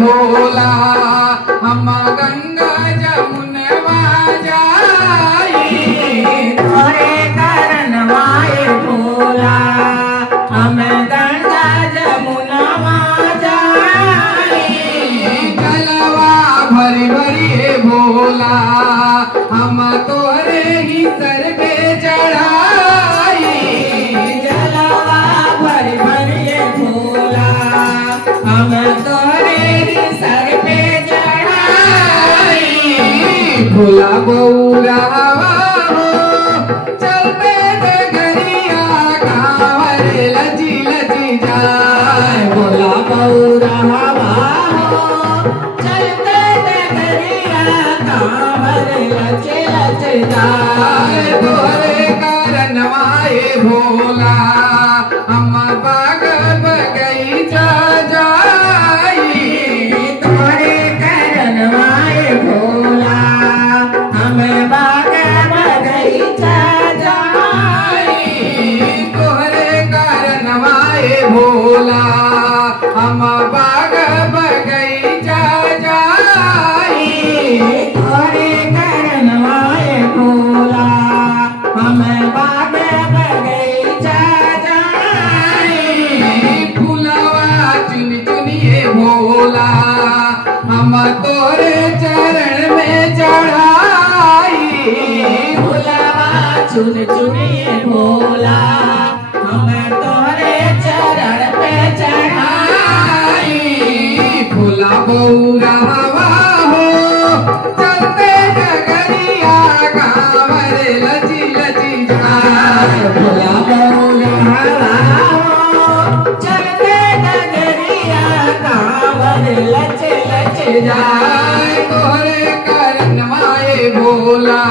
भोला हम गंगा जमुनवा जाई तोरे करनवाए भोला हम गंगा जमुनवा जाई जलवा भरी भरी भोला हम तोरे ही सर पे चढ़ाई जलवा भरी भरी भोला हम तोरे ही सर पे चढ़ाई भोला बौरावा हो चलते डगरिया कांवर लची लची जाए भोला बौरावा हो चलते डगरिया कांवर लचे लचे जाए तोरे करनवाए भोला हम बाग बगीचा जाई तोरे करनवाए भोला हम बाग बगीचा जाई तोरे करनवाए भोला हम बाग बगीचा जाई तोरे करनवाए भोला हम बाग बगीचा जाई फुलवा चुन चुनिए भोला हम तोरे चरण में चढ़ाई भोलावा चुन चुनिए भोला हम तोरे चरण पे चढ़ाई भोला बौरावा हो चलते डगरिया कांवर लची लची जाए भोला बौरावा हो चलते डगरिया कांवर लचे लचे जाए तोरे करनवाए भोला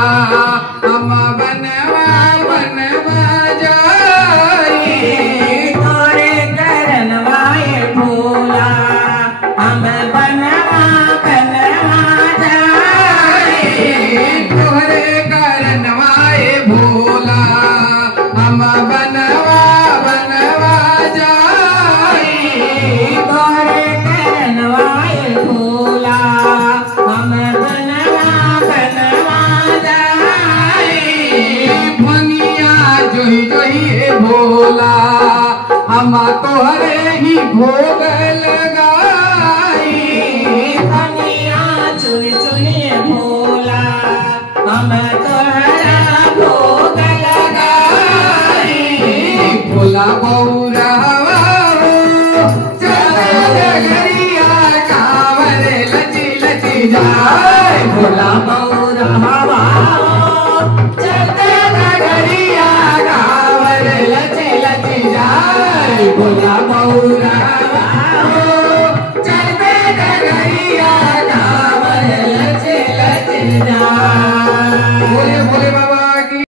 हम बनवा बनवा जाई तोरे करनवाए भोला हम बनवा बनवा जाई तोरे करनवाए भोला हम बनवा बनवा जाई तोरे करनवाए भोला हम बनवा बनवा जाई भंगिया जोही जोही भोला हम तोहरे ही भोग लगाई धनिया चुन चुनिए भोला हम तोहरा भोग लगाई भोला बौरावा हो चलते डगरिया कांवर लची लची जाए भोला बौरावा चलते डगरिया कांवर लची लची जाए भोला बौरावा